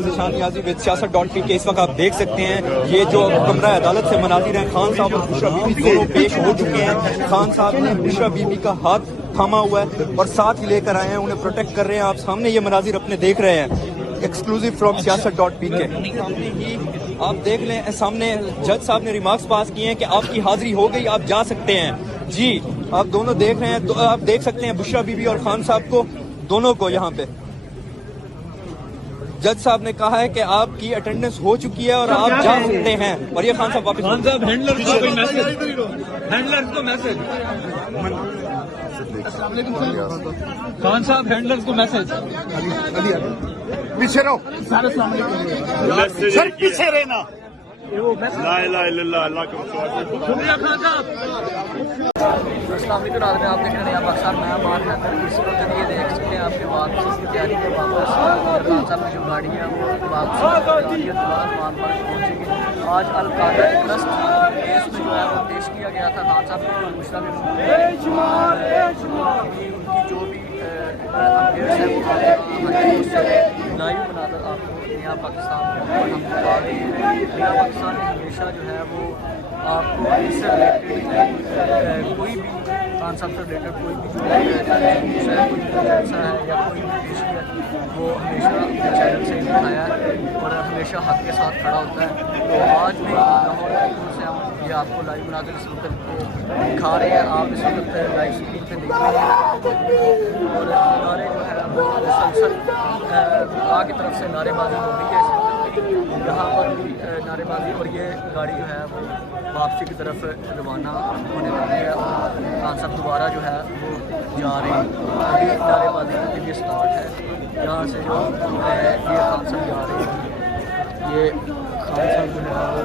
ذیشان نیازی وچ siyaset.pk اس وقت آپ دیکھ سکتے ہیں یہ جو کمرہ عدالت سے مناظر ہیں خان صاحب اور بشرا بی بی دونوں پیش ہو چکے ہیں. خان صاحب نے بشرا بی بی کا ہاتھ تھاما ہوا ہے اور ساتھ ہی لے کر آئے ہیں, انہیں پروٹیکٹ کر رہے ہیں. آپ سامنے یہ مناظر اپنے دیکھ رہے ہیں ایکسکلوسیو فرام siyaset.pk. سامنے ہی آپ دیکھ لیں, سامنے جج صاحب نے ریمارکس پاس کیے ہیں کہ آپ کی حاضری ہو گئی, آپ جا سکتے ہیں. جی آپ دونوں دیکھ رہے ہیں, آپ دیکھ سکتے ہیں بشرا بی بی اور خان صاحب کو, دونوں کو. یہاں پہ جج صاحب نے کہا ہے کہ آپ کی اٹینڈنس ہو چکی ہے اور آپ جا سکتے ہیں. اور یہ خان صاحب واپس. خان صاحب ہینڈلر کو میسج, خان صاحب ہینڈلر کو میسج. پیچھے رہو سر, پیچھے رہنا. شکریہ خان صاحب. السلام علیکم ناظرین, آپ دیکھ رہے ہیں نیا پاکستان. میں مان حیدر. اس وقت یہ دیکھ سکتے ہیں آپ کے واپسی کی تیاری میں واپس خان صاحب کی جو گاڑی ہے وہ واپسی مان پر پہنچے گی. آج القادر ٹرسٹ کیس میں جو ہے وہ پیش کیا گیا تھا خان صاحب کو دوسرا بھی جو بھی اپڈیٹس ہیں لائیو مناظر آپ کو نیا پاکستان میں ہم بتا رہے ہیں. نیا پاکستان ہمیشہ جو ہے وہ آپ کو اس سے ریلیٹڈ کوئی بھی خان صاحب سے ریلیٹڈ کوئی بھی جو ہے کوئی جلسہ ہے یا کوئی بھی پیشی ہے وہ ہمیشہ اپنے چینل سے دکھایا ہے اور ہمیشہ حق کے ساتھ کھڑا ہوتا ہے. تو آج بھی لاہور سے ہم یہ آپ کو لائیو مناظر اس وقت دکھا رہے ہیں. آپ اس وقت لائیو اسکرین پہ دیکھ رہے ہیں اور نعرے جو ہے وہ مسلسل خدا کی طرف سے نعرے بازی ہو رہی ہے. یہاں پر بھی نعرے بازی اور یہ گاڑی جو ہے وہ واپسی کی طرف روانہ ہونے والی ہے اور خان صاحب دوبارہ جو ہے وہ جا رہے ہیں. ابھی نعرے بازی ابھی بھی اسٹارٹ ہے. یہاں سے جو یہ خان صاحب جا رہے ہیں, یہ خان صاحب جو ہے وہ